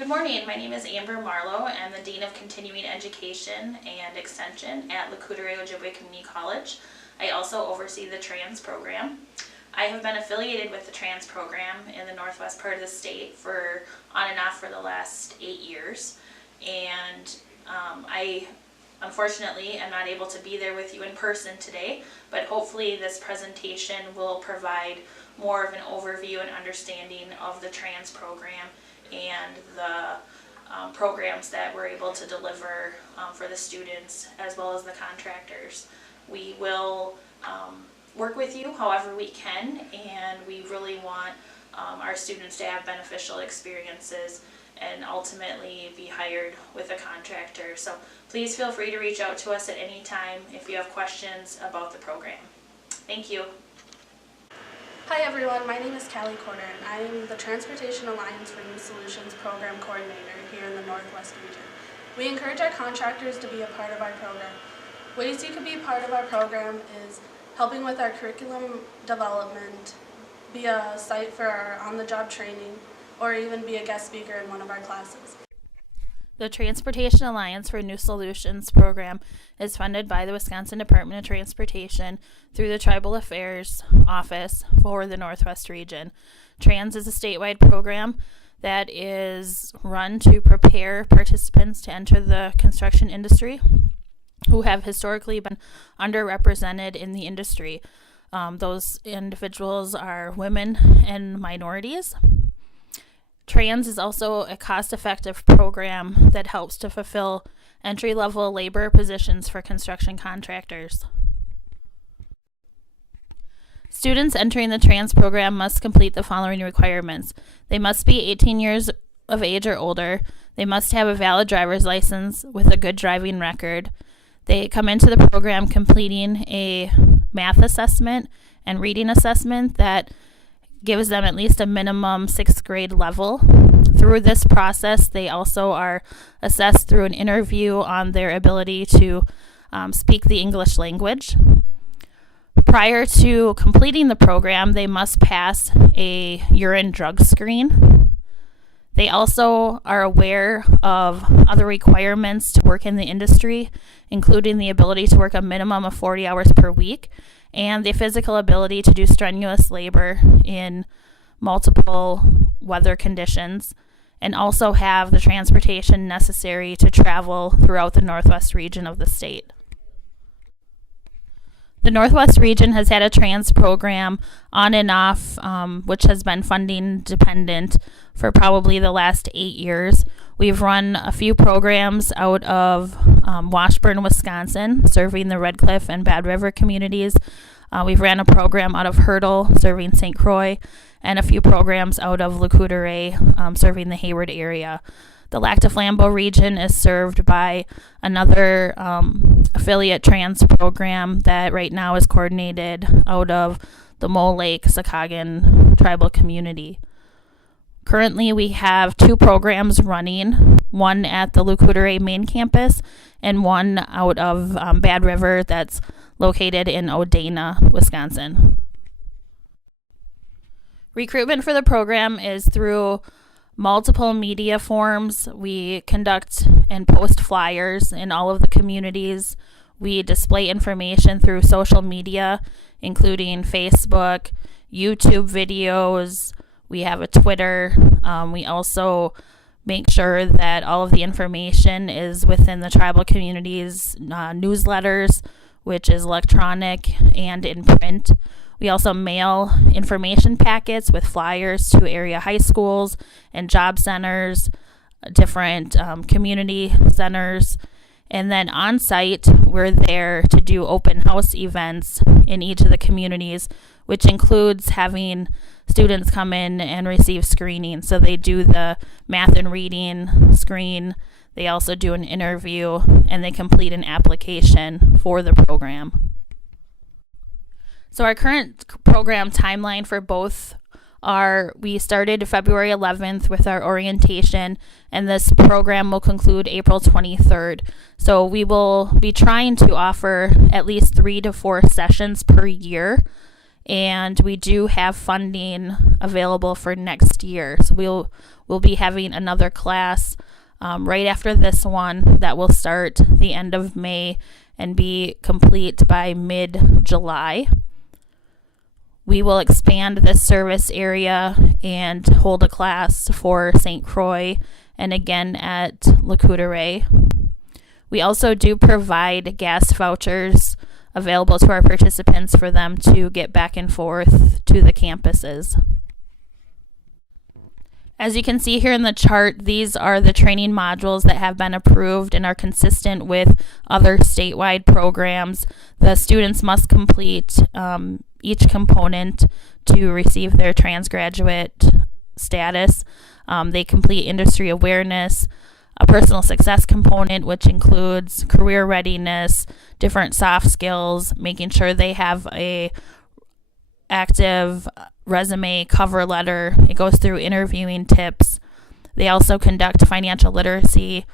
Good morning, my name is Amber Marlowe. I'm the Dean of Continuing Education and Extension at Ojibwa Community College. I also oversee the TrANS program. I have been affiliated with the TrANS program in the northwest part of the state for on and off for the last 8 years. And I unfortunately am not able to be there with you in person today, but hopefully this presentation will provide more of an overview and understanding of the TrANS program and the programs that we're able to deliver for the students as well as the contractors. We will work with you however we can, and we really want our students to have beneficial experiences and ultimately be hired with a contractor. So please feel free to reach out to us at any time if you have questions about the program. Thank you. Hi everyone, my name is Courte and I am the Transportation Alliance for New Solutions Program Coordinator here in the Northwest region. We encourage our contractors to be a part of our program. Ways you can be a part of our program is helping with our curriculum development, be a site for our on-the-job training, or even be a guest speaker in one of our classes. The Transportation Alliance for New Solutions program is funded by the Wisconsin Department of Transportation through the Tribal Affairs Office for the Northwest region. TrANS is a statewide program that is run to prepare participants to enter the construction industry who have historically been underrepresented in the industry. Those individuals are women and minorities. TrANS is also a cost-effective program that helps to fulfill entry-level labor positions for construction contractors. Students entering the TrANS program must complete the following requirements. They must be 18 years of age or older. They must have a valid driver's license with a good driving record. They come into the program completing a math assessment and reading assessment that gives them at least a minimum 6th grade level. Through this process, they also are assessed through an interview on their ability to speak the English language. Prior to completing the program, they must pass a urine drug screen. They also are aware of other requirements to work in the industry, including the ability to work a minimum of 40 hours per week, and the physical ability to do strenuous labor in multiple weather conditions, and also have the transportation necessary to travel throughout the Northwest region of the state. The Northwest region has had a TrANS program on and off, which has been funding dependent for probably the last 8 years. We've run a few programs out of Washburn, Wisconsin, serving the Red Cliff and Bad River communities. We've ran a program out of Hurdle, serving St. Croix, and a few programs out of Oreilles, serving the Hayward area. The Lac du Flambeau region is served by another affiliate TrANS program that right now is coordinated out of the Mole Lake Sakagan tribal community. Currently, we have 2 programs running, one at the Oreilles main campus and one out of Bad River that's located in Odana, Wisconsin. Recruitment for the program is through multiple media forms. We conduct and post flyers in all of the communities. We display information through social media, including Facebook, YouTube videos. We have a Twitter. We also make sure that all of the information is within the tribal community's newsletters, which is electronic and in print. We also mail information packets with flyers to area high schools and job centers, different community centers. And then on site, we're there to do open house events in each of the communities, which includes having students come in and receive screening. So they do the math and reading screen. They also do an interview, and they complete an application for the program. So our current program timeline for both we started February 11th with our orientation, and this program will conclude April 23rd. So we will be trying to offer at least 3 to 4 sessions per year, and we do have funding available for next year. So we'll be having another class right after this one that will start the end of May and be complete by mid-July. We will expand this service area and hold a class for St. Croix and again at Le Courte. We also do provide gas vouchers available to our participants for them to get back and forth to the campuses. As you can see here in the chart, these are the training modules that have been approved and are consistent with other statewide programs. The students must complete each component to receive their transgraduate status. They complete industry awareness, a personal success component, which includes career readiness, different soft skills, making sure they have a active resume, cover letter. It goes through interviewing tips. They also conduct financial literacy,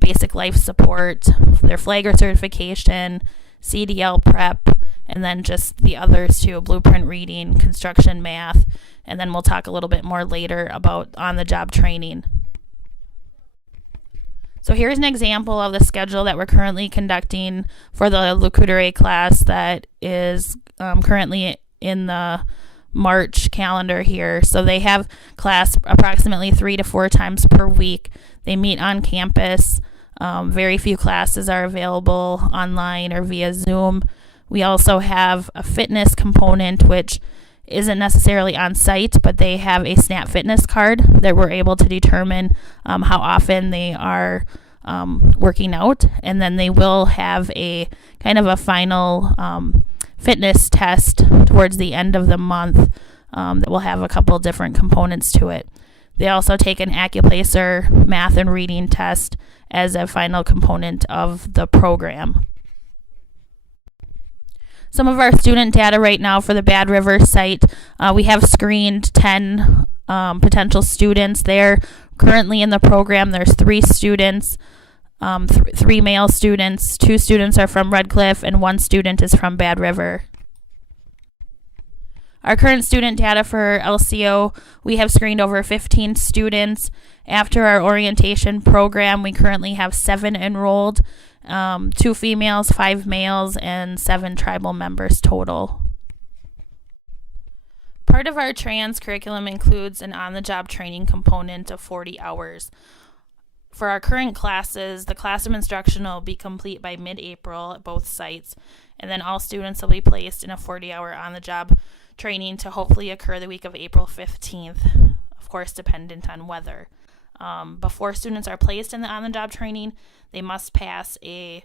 basic life support, their flagger certification, CDL prep, and then just the others too, blueprint reading, construction math, and then we'll talk a little bit more later about on-the-job training. So here's an example of the schedule that we're currently conducting for the Le Courte class that is currently in the March calendar here. So they have class approximately 3 to 4 times per week. They meet on campus. Very few classes are available online or via Zoom. We also have a fitness component, which isn't necessarily on site, but they have a SNAP fitness card that we're able to determine how often they are working out. And then they will have a kind of a final fitness test towards the end of the month that will have a couple different components to it. They also take an Accuplacer math and reading test as a final component of the program. Some of our student data right now for the Bad River site, we have screened 10 potential students there. Currently in the program, there's 3 students, 3 male students, 2 students are from Red Cliff, and 1 student is from Bad River. Our current student data for LCO, we have screened over 15 students. After our orientation program, we currently have 7 enrolled, 2 females, 5 males, and 7 tribal members total. Part of our TrANS curriculum includes an on-the-job training component of 40 hours. For our current classes, the class of instruction will be complete by mid-April at both sites, and then all students will be placed in a 40-hour on-the-job training to hopefully occur the week of April 15th, of course dependent on weather. Before students are placed in the on-the-job training, they must pass a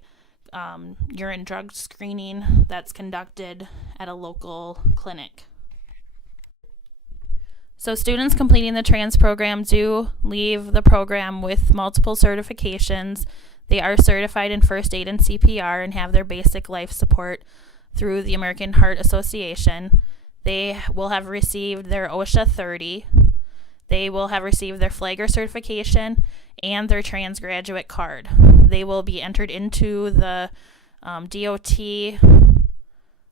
urine drug screening that's conducted at a local clinic. So students completing the TrANS program do leave the program with multiple certifications. They are certified in first aid and CPR and have their basic life support through the American Heart Association. They will have received their OSHA 30. They will have received their flagger certification and their transgraduate card. They will be entered into the DOT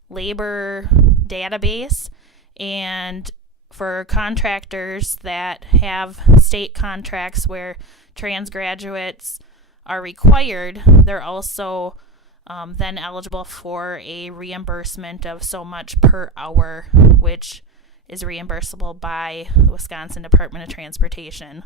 labor database, and for contractors that have state contracts where trans graduates are required, they're also then eligible for a reimbursement of so much per hour, which is reimbursable by the Wisconsin Department of Transportation.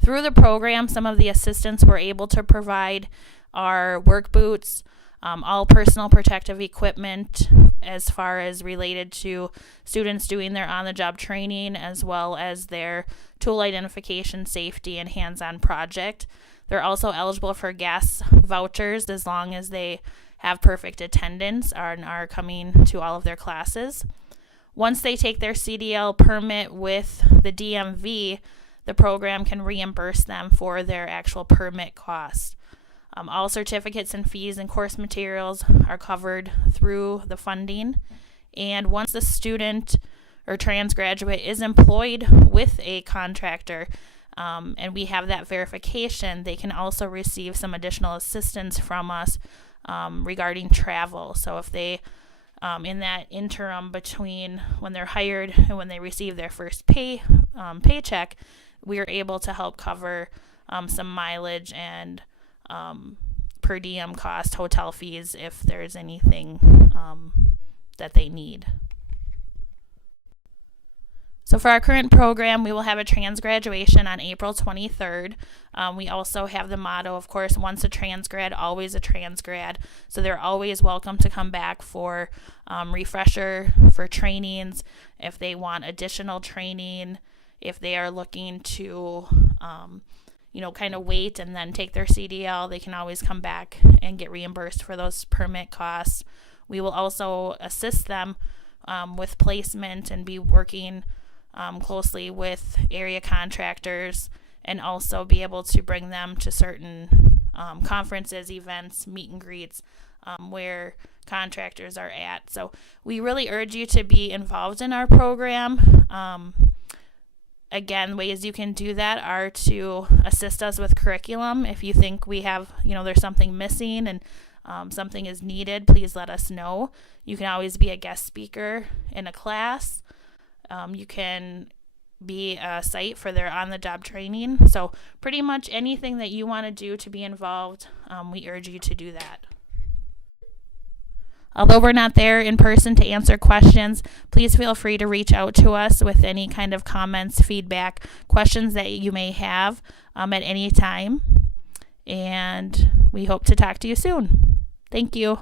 Through the program, some of the assistance we're able to provide are work boots, all personal protective equipment as far as related to students doing their on-the-job training, as well as their tool identification, safety, and hands-on project. They're also eligible for gas vouchers as long as they have perfect attendance and are coming to all of their classes. Once they take their CDL permit with the DMV, the program can reimburse them for their actual permit cost. All certificates and fees and course materials are covered through the funding. And once the student or trans graduate is employed with a contractor, and we have that verification, they can also receive some additional assistance from us regarding travel. So if they in that interim between when they're hired and when they receive their first paycheck, we are able to help cover some mileage and per diem cost, hotel fees, if there's anything that they need. So for our current program, we will have a TrANS graduation on April 23rd. We also have the motto, of course, once a TrANS grad, always a TrANS grad. So they're always welcome to come back for refresher, for trainings, if they want additional training, if they are looking to, kind of wait and then take their CDL, they can always come back and get reimbursed for those permit costs. We will also assist them with placement and be working closely with area contractors, and also be able to bring them to certain conferences, events, meet and greets where contractors are at. So we really urge you to be involved in our program. Again, ways you can do that are to assist us with curriculum. If you think we have, there's something missing and something is needed, please let us know. You can always be a guest speaker in a class. You can be a site for their on-the-job training. So pretty much anything that you want to do to be involved, we urge you to do that. Although we're not there in person to answer questions, please feel free to reach out to us with any kind of comments, feedback, questions that you may have at any time. And we hope to talk to you soon. Thank you.